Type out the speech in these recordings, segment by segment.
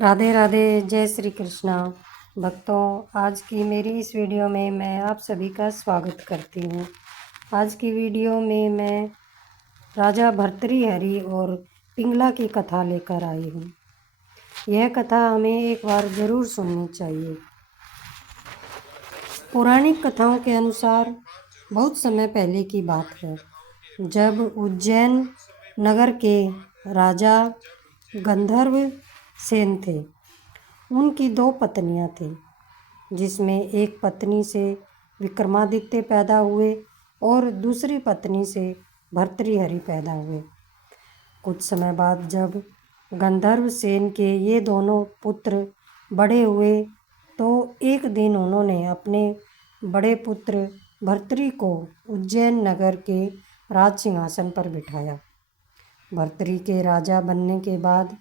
राधे राधे, जय श्री कृष्णा। भक्तों, आज की मेरी इस वीडियो में मैं आप सभी का स्वागत करती हूँ। आज की वीडियो में मैं राजा भर्तृहरि और पिंगला की कथा लेकर आई हूँ। यह कथा हमें एक बार ज़रूर सुननी चाहिए। पौराणिक कथाओं के अनुसार बहुत समय पहले की बात है, जब उज्जैन नगर के राजा गंधर्व सेन थे। उनकी 2 पत्नियां थीं, जिसमें एक पत्नी से विक्रमादित्य पैदा हुए और दूसरी पत्नी से भर्तृहरि पैदा हुए। कुछ समय बाद जब गंधर्व सेन के ये दोनों पुत्र बड़े हुए तो एक दिन उन्होंने अपने बड़े पुत्र भर्तृ को उज्जैन नगर के राज सिंहासन पर बिठाया। भर्तृ के राजा बनने के बाद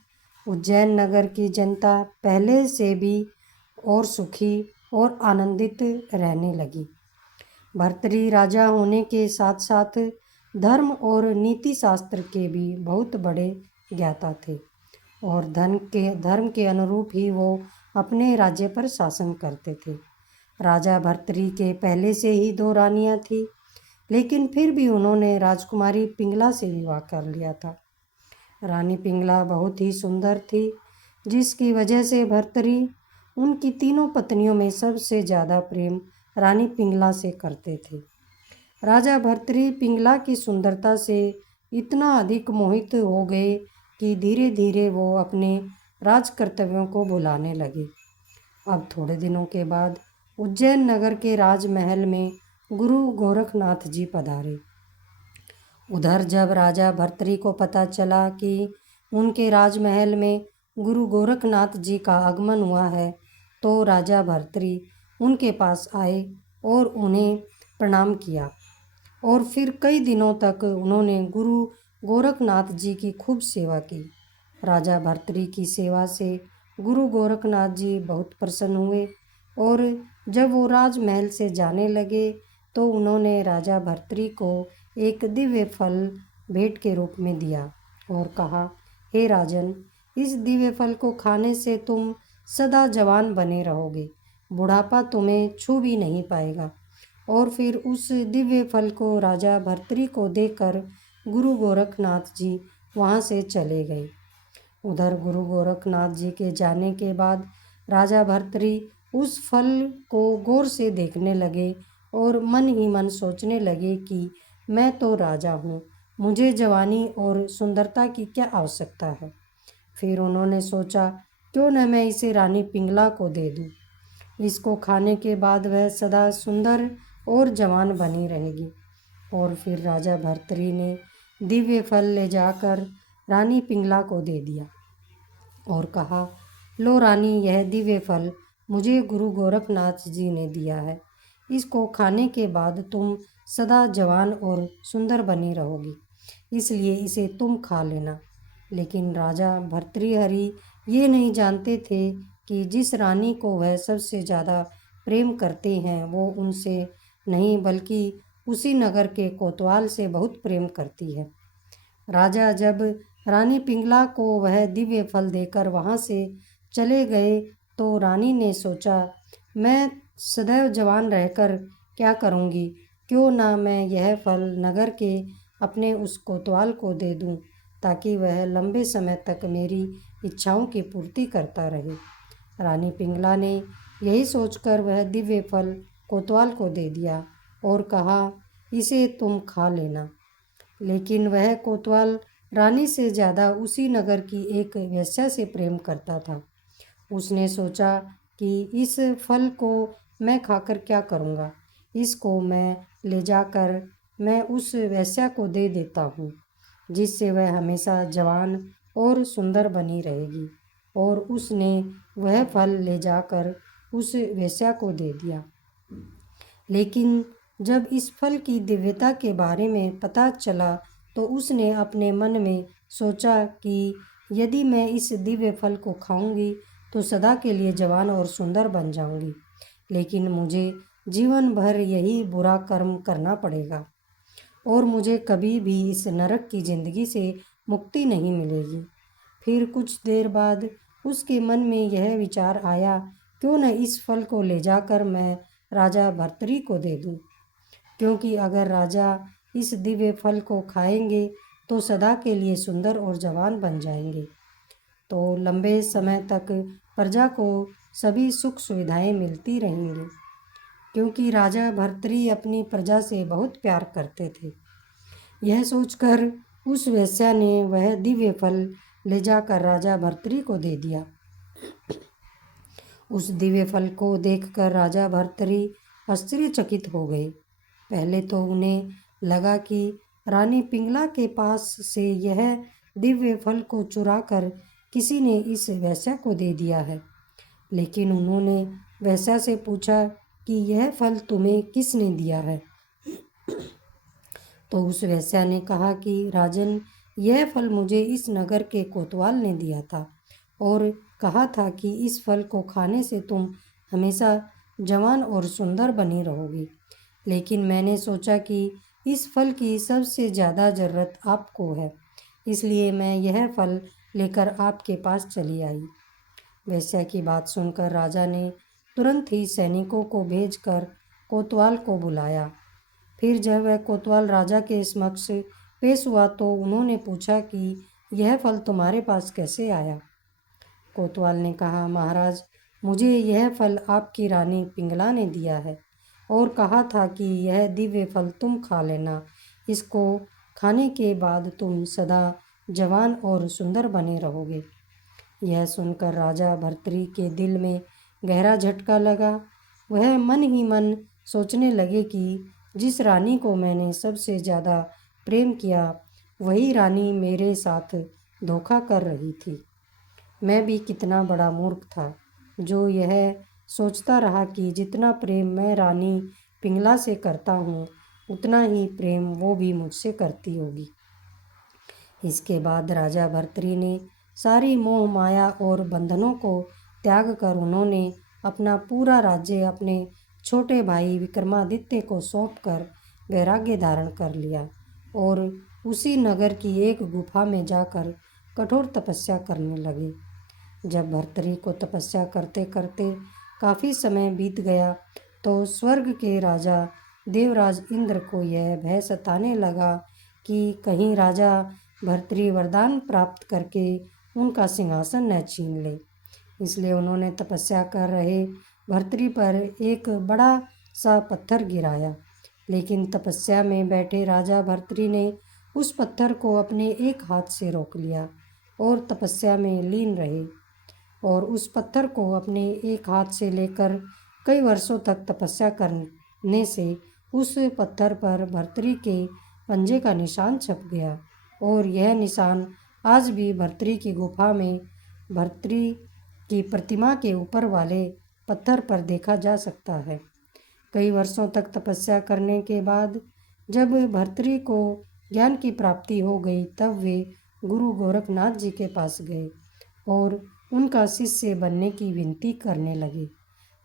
उज्जैन नगर की जनता पहले से भी और सुखी और आनंदित रहने लगी। भर्तृ राजा होने के साथ साथ धर्म और नीति शास्त्र के भी बहुत बड़े ज्ञाता थे और धर्म के अनुरूप ही वो अपने राज्य पर शासन करते थे। राजा भर्तृ के पहले से ही 2 रानियां थीं, लेकिन फिर भी उन्होंने राजकुमारी पिंगला से विवाह कर लिया था। रानी पिंगला बहुत ही सुंदर थी, जिसकी वजह से भर्तृ उनकी तीनों पत्नियों में सबसे ज़्यादा प्रेम रानी पिंगला से करते थे। राजा भर्तृ पिंगला की सुंदरता से इतना अधिक मोहित हो गए कि धीरे धीरे वो अपने राज कर्तव्यों को भुलाने लगे। अब थोड़े दिनों के बाद उज्जैन नगर के राजमहल में गुरु गोरखनाथ जी पधारे। उधर जब राजा भर्तृ को पता चला कि उनके राजमहल में गुरु गोरखनाथ जी का आगमन हुआ है, तो राजा भर्तृ उनके पास आए और उन्हें प्रणाम किया और फिर कई दिनों तक उन्होंने गुरु गोरखनाथ जी की खूब सेवा की। राजा भर्तृ की सेवा से गुरु गोरखनाथ जी बहुत प्रसन्न हुए और जब वो राजमहल से जाने लगे तो उन्होंने राजा भर्तृ को एक दिव्य फल भेंट के रूप में दिया और कहा, हे राजन, इस दिव्य फल को खाने से तुम सदा जवान बने रहोगे, बुढ़ापा तुम्हें छू भी नहीं पाएगा। और फिर उस दिव्य फल को राजा भर्तृ को देकर गुरु गोरखनाथ जी वहाँ से चले गए। उधर गुरु गोरखनाथ जी के जाने के बाद राजा भर्तृ उस फल को गौर से देखने लगे और मन ही मन सोचने लगे कि मैं तो राजा हूँ, मुझे जवानी और सुंदरता की क्या आवश्यकता है। फिर उन्होंने सोचा, क्यों न मैं इसे रानी पिंगला को दे दूँ। इसको खाने के बाद वह सदा सुंदर और जवान बनी रहेगी। और फिर राजा भर्तृ ने दिव्य फल ले जाकर रानी पिंगला को दे दिया और कहा, लो रानी, यह दिव्य फल मुझे गुरु गोरखनाथ जी ने दिया है। इसको खाने के बाद तुम सदा जवान और सुंदर बनी रहोगी, इसलिए इसे तुम खा लेना। लेकिन राजा भर्तृहरि ये नहीं जानते थे कि जिस रानी को वह सबसे ज़्यादा प्रेम करते हैं वो उनसे नहीं बल्कि उसी नगर के कोतवाल से बहुत प्रेम करती है। राजा जब रानी पिंगला को वह दिव्य फल देकर वहाँ से चले गए तो रानी ने सोचा, मैं सदैव जवान रहकर क्या करूँगी, क्यों ना मैं यह फल नगर के अपने उस कोतवाल को दे दूँ, ताकि वह लंबे समय तक मेरी इच्छाओं की पूर्ति करता रहे। रानी पिंगला ने यही सोचकर वह दिव्य फल कोतवाल को दे दिया और कहा, इसे तुम खा लेना। लेकिन वह कोतवाल रानी से ज़्यादा उसी नगर की एक वेश्या से प्रेम करता था। उसने सोचा कि इस फल को मैं खाकर क्या करूँगा, इसको मैं ले जाकर मैं उस वेश्या को दे देता हूँ, जिससे वह हमेशा जवान और सुंदर बनी रहेगी। और उसने वह फल ले जाकर उस वेश्या को दे दिया। लेकिन जब इस फल की दिव्यता के बारे में पता चला तो उसने अपने मन में सोचा कि यदि मैं इस दिव्य फल को खाऊंगी तो सदा के लिए जवान और सुंदर बन जाऊंगी, लेकिन मुझे जीवन भर यही बुरा कर्म करना पड़ेगा और मुझे कभी भी इस नरक की ज़िंदगी से मुक्ति नहीं मिलेगी। फिर कुछ देर बाद उसके मन में यह विचार आया, क्यों न इस फल को ले जाकर मैं राजा भर्तरी को दे दूं, क्योंकि अगर राजा इस दिव्य फल को खाएंगे तो सदा के लिए सुंदर और जवान बन जाएंगे। तो लंबे समय तक प्रजा को सभी सुख सुविधाएं मिलती रहेंगी, क्योंकि राजा भर्तरी अपनी प्रजा से बहुत प्यार करते थे। यह सोचकर उस वेश्या ने वह दिव्य फल ले जाकर राजा भर्तरी को दे दिया। उस दिव्य फल को देखकर राजा भर्तरी आश्चर्यचकित हो गए। पहले तो उन्हें लगा कि रानी पिंगला के पास से यह दिव्य फल को चुराकर किसी ने इस वेश्या को दे दिया है, लेकिन उन्होंने वेश्या से पूछा कि यह फल तुम्हें किसने दिया है। तो उस वेश्या ने कहा कि राजन, यह फल मुझे इस नगर के कोतवाल ने दिया था और कहा था कि इस फल को खाने से तुम हमेशा जवान और सुंदर बनी रहोगी, लेकिन मैंने सोचा कि इस फल की सबसे ज़्यादा ज़रूरत आपको है, इसलिए मैं यह फल लेकर आपके पास चली आई। वेश्या की बात सुनकर राजा ने तुरंत ही सैनिकों को भेजकर कोतवाल को बुलाया। फिर जब वह कोतवाल राजा के समक्ष पेश हुआ तो उन्होंने पूछा कि यह फल तुम्हारे पास कैसे आया। कोतवाल ने कहा, महाराज, मुझे यह फल आपकी रानी पिंगला ने दिया है और कहा था कि यह दिव्य फल तुम खा लेना, इसको खाने के बाद तुम सदा जवान और सुंदर बने रहोगे। यह सुनकर राजा भर्तरी के दिल में गहरा झटका लगा। वह मन ही मन सोचने लगे कि जिस रानी को मैंने सबसे ज़्यादा प्रेम किया, वही रानी मेरे साथ धोखा कर रही थी। मैं भी कितना बड़ा मूर्ख था जो यह सोचता रहा कि जितना प्रेम मैं रानी पिंगला से करता हूँ, उतना ही प्रेम वो भी मुझसे करती होगी। इसके बाद राजा भर्तरी ने सारी मोह माया और बंधनों को त्याग कर उन्होंने अपना पूरा राज्य अपने छोटे भाई विक्रमादित्य को सौंपकर वैराग्य धारण कर लिया और उसी नगर की एक गुफा में जाकर कठोर तपस्या करने लगे। जब भर्तरी को तपस्या करते करते काफ़ी समय बीत गया तो स्वर्ग के राजा देवराज इंद्र को यह भय सताने लगा कि कहीं राजा भर्तरी वरदान प्राप्त करके उनका सिंहासन न छीन ले। इसलिए उन्होंने तपस्या कर रहे भर्तरी पर एक बड़ा सा पत्थर गिराया, लेकिन तपस्या में बैठे राजा भर्तरी ने उस पत्थर को अपने एक हाथ से रोक लिया और तपस्या में लीन रहे और उस पत्थर को अपने एक हाथ से लेकर कई वर्षों तक तपस्या करने से उस पत्थर पर भर्तरी के पंजे का निशान छप गया और यह निशान आज भी भर्तरी की गुफा में भर्तरी की प्रतिमा के ऊपर वाले पत्थर पर देखा जा सकता है। कई वर्षों तक तपस्या करने के बाद जब भर्तरी को ज्ञान की प्राप्ति हो गई, तब वे गुरु गोरखनाथ जी के पास गए और उनका शिष्य बनने की विनती करने लगे।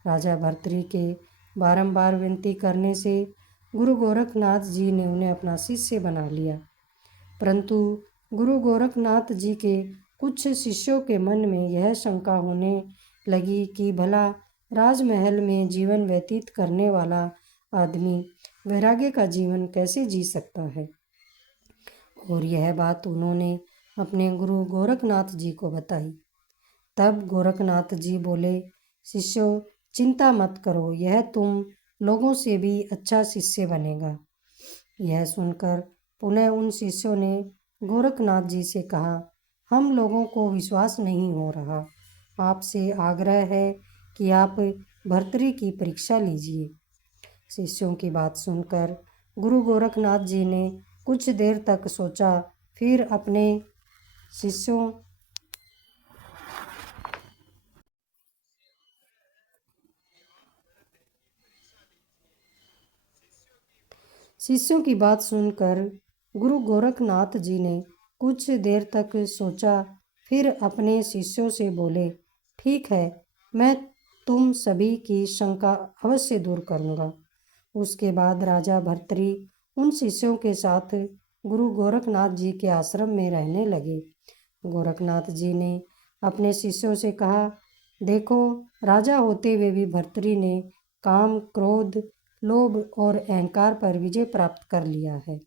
राजा भर्तरी के बारंबार विनती करने से गुरु गोरखनाथ जी ने उन्हें अपना शिष्य बना लिया, परंतु गुरु गोरखनाथ जी के कुछ शिष्यों के मन में यह शंका होने लगी कि भला राजमहल में जीवन व्यतीत करने वाला आदमी वैराग्य का जीवन कैसे जी सकता है। और यह बात उन्होंने अपने गुरु गोरखनाथ जी को बताई। तब गोरखनाथ जी बोले, शिष्यों, चिंता मत करो, यह तुम लोगों से भी अच्छा शिष्य बनेगा। यह सुनकर पुनः उन शिष्यों ने गोरखनाथ जी से कहा, हम लोगों को विश्वास नहीं हो रहा, आपसे आग्रह है कि आप भर्तरी की परीक्षा लीजिए। शिष्यों की बात सुनकर गुरु गोरखनाथ जी ने कुछ देर तक सोचा, फिर अपने शिष्यों की बात सुनकर गुरु गोरखनाथ जी ने कुछ देर तक सोचा, फिर अपने शिष्यों से बोले, ठीक है, मैं तुम सभी की शंका अवश्य दूर करूँगा। उसके बाद राजा भर्तरी उन शिष्यों के साथ गुरु गोरखनाथ जी के आश्रम में रहने लगे। गोरखनाथ जी ने अपने शिष्यों से कहा, देखो, राजा होते हुए भी भर्तृ ने काम, क्रोध, लोभ और अहंकार पर विजय प्राप्त कर लिया है।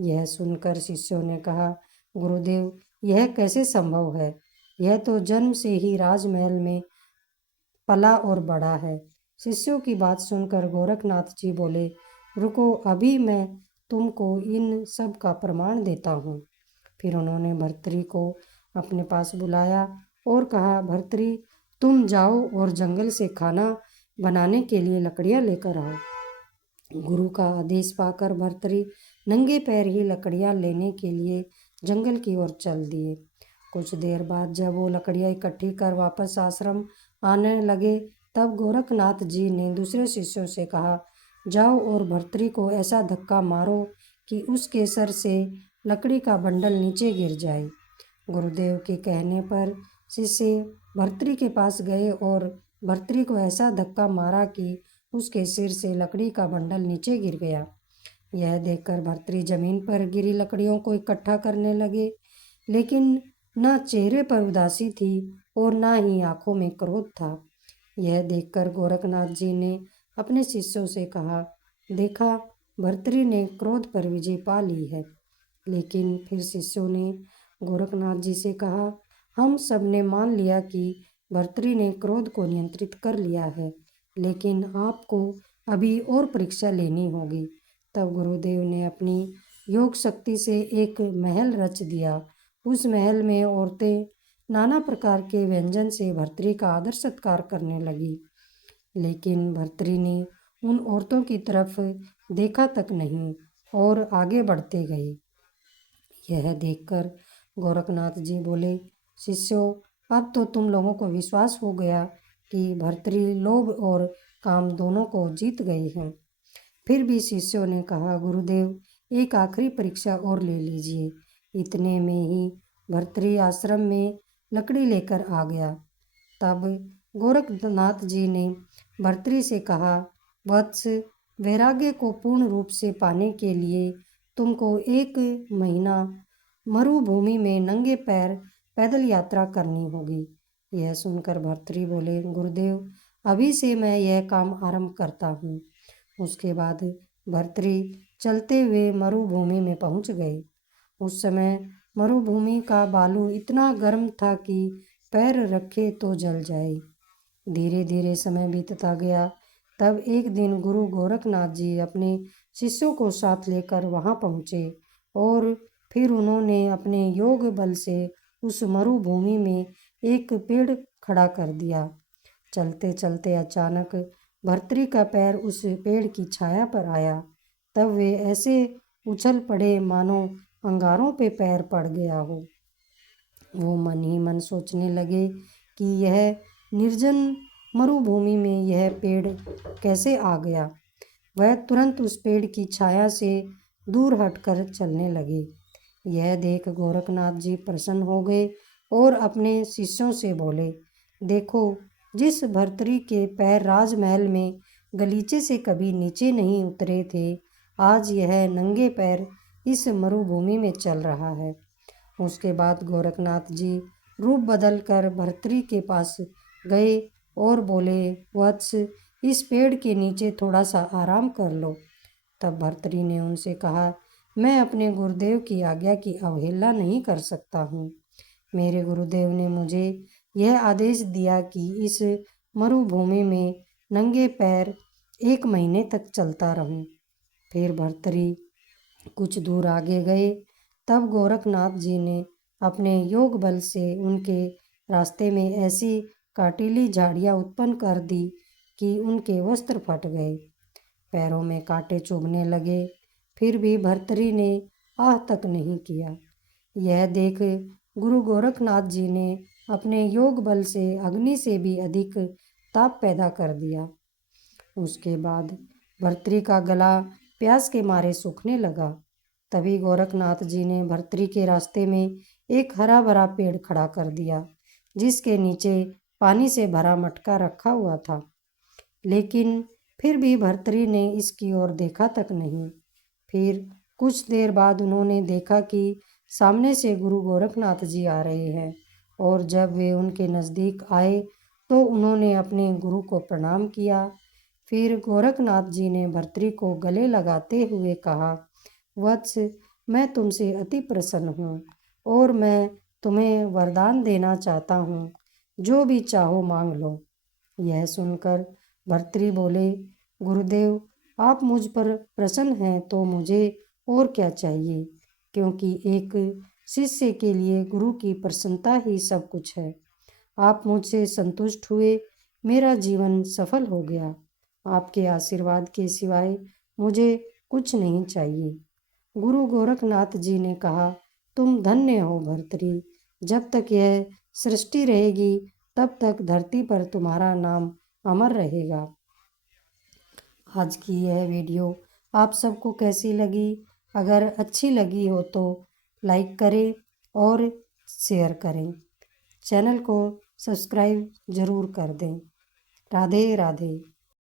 यह सुनकर शिष्यों ने कहा, गुरुदेव, यह कैसे संभव है? यह तो जन्म से ही राजमहल में पला और बड़ा है। शिष्यों की बात सुनकर गोरखनाथ जी बोले, रुको, अभी मैं तुमको इन सब का प्रमाण देता हूँ। फिर उन्होंने भर्तृ को अपने पास बुलाया और कहा, भर्तृ, तुम जाओ और जंगल से खाना बनाने के लिए लकड़ियाँ लेकर आओ। गुरु का आदेश पाकर भर्तृ नंगे पैर ही लकड़ियाँ लेने के लिए जंगल की ओर चल दिए। कुछ देर बाद जब वो लकड़ियाँ इकट्ठी कर वापस आश्रम आने लगे, तब गोरखनाथ जी ने दूसरे शिष्यों से कहा, जाओ और भर्तृ को ऐसा धक्का मारो कि उसके सर से लकड़ी का बंडल नीचे गिर जाए। गुरुदेव के कहने पर शिष्य भर्तृ के पास गए और भर्तृ को ऐसा धक्का मारा कि उसके सिर से लकड़ी का बंडल नीचे गिर गया। यह देखकर भर्तृ जमीन पर गिरी लकड़ियों को इकट्ठा करने लगे, लेकिन न चेहरे पर उदासी थी और न ही आंखों में क्रोध था। यह देखकर गोरखनाथ जी ने अपने शिष्यों से कहा, देखा, भर्तृ ने क्रोध पर विजय पा ली है। लेकिन फिर शिष्यों ने गोरखनाथ जी से कहा, हम सब ने मान लिया कि भर्तृ ने क्रोध को नियंत्रित कर लिया है, लेकिन आपको अभी और परीक्षा लेनी होगी। तब गुरुदेव ने अपनी योग शक्ति से एक महल रच दिया। उस महल में औरतें नाना प्रकार के व्यंजन से भर्तृ का आदर सत्कार करने लगी, लेकिन भर्तृ ने उन औरतों की तरफ देखा तक नहीं और आगे बढ़ते गए। यह देखकर गोरखनाथ जी बोले, शिष्यों, अब तो तुम लोगों को विश्वास हो गया कि भर्तृ लोभ और काम दोनों को जीत गए हैं। फिर भी शिष्यों ने कहा, गुरुदेव, एक आखिरी परीक्षा और ले लीजिए। इतने में ही भर्तृ आश्रम में लकड़ी लेकर आ गया। तब गोरखनाथ जी ने भर्तृ से कहा, वत्स, वैराग्य को पूर्ण रूप से पाने के लिए तुमको 1 महीना मरुभूमि में नंगे पैर पैदल यात्रा करनी होगी। यह सुनकर भर्तृ बोले, गुरुदेव, अभी से मैं यह काम आरंभ करता हूँ। उसके बाद भर्तृ चलते हुए मरुभूमि में पहुँच गए। उस समय मरुभूमि का बालू इतना गर्म था कि पैर रखे तो जल जाए। धीरे धीरे समय बीतता गया। तब एक दिन गुरु गोरखनाथ जी अपने शिष्यों को साथ लेकर वहां पहुँचे और फिर उन्होंने अपने योग बल से उस मरुभूमि में एक पेड़ खड़ा कर दिया। चलते चलते अचानक भर्तृ का पैर उस पेड़ की छाया पर आया। तब वे ऐसे उछल पड़े मानो अंगारों पे पैर पड़ गया हो। वो मन ही मन सोचने लगे कि यह निर्जन मरुभूमि में यह पेड़ कैसे आ गया। वह तुरंत उस पेड़ की छाया से दूर हटकर चलने लगे। यह देख गोरखनाथ जी प्रसन्न हो गए और अपने शिष्यों से बोले, देखो, जिस भर्तृ के पैर राजमहल में गलीचे से कभी नीचे नहीं उतरे थे, आज यह नंगे पैर इस मरुभूमि में चल रहा है। उसके बाद गोरखनाथ जी रूप बदल कर भर्तृ के पास गए और बोले, वत्स, इस पेड़ के नीचे थोड़ा सा आराम कर लो। तब भर्तृ ने उनसे कहा, मैं अपने गुरुदेव की आज्ञा की अवहेलना नहीं कर सकता हूँ। मेरे गुरुदेव ने मुझे यह आदेश दिया कि इस मरुभूमि में नंगे पैर 1 महीने तक चलता रहूं। फिर भर्तृ कुछ दूर आगे गए। तब गोरखनाथ जी ने अपने योग बल से उनके रास्ते में ऐसी कांटीली झाड़ियाँ उत्पन्न कर दी कि उनके वस्त्र फट गए, पैरों में कांटे चुभने लगे। फिर भी भर्तृ ने आह तक नहीं किया। यह देख गुरु गोरखनाथ जी ने अपने योग बल से अग्नि से भी अधिक ताप पैदा कर दिया। उसके बाद भर्तृ का गला प्यास के मारे सूखने लगा। तभी गोरखनाथ जी ने भर्तृ के रास्ते में एक हरा भरा पेड़ खड़ा कर दिया, जिसके नीचे पानी से भरा मटका रखा हुआ था। लेकिन फिर भी भर्तृ ने इसकी ओर देखा तक नहीं। फिर कुछ देर बाद उन्होंने देखा कि सामने से गुरु गोरखनाथ जी आ रहे हैं और जब वे उनके नज़दीक आए तो उन्होंने अपने गुरु को प्रणाम किया। फिर गोरखनाथ जी ने भर्तृ को गले लगाते हुए कहा, वत्स, मैं तुमसे अति प्रसन्न हूँ और मैं तुम्हें वरदान देना चाहता हूँ। जो भी चाहो मांग लो। यह सुनकर भर्तृ बोले, गुरुदेव, आप मुझ पर प्रसन्न हैं तो मुझे और क्या चाहिए, क्योंकि एक शिष्य के लिए गुरु की प्रसन्नता ही सब कुछ है। आप मुझसे संतुष्ट हुए, मेरा जीवन सफल हो गया। आपके आशीर्वाद के सिवाय मुझे कुछ नहीं चाहिए। गुरु गोरखनाथ जी ने कहा, तुम धन्य हो भर्तृ। जब तक यह सृष्टि रहेगी तब तक धरती पर तुम्हारा नाम अमर रहेगा। आज की यह वीडियो आप सबको कैसी लगी? अगर अच्छी लगी हो तो लाइक करें और शेयर करें। चैनल को सब्सक्राइब ज़रूर कर दें। राधे राधे।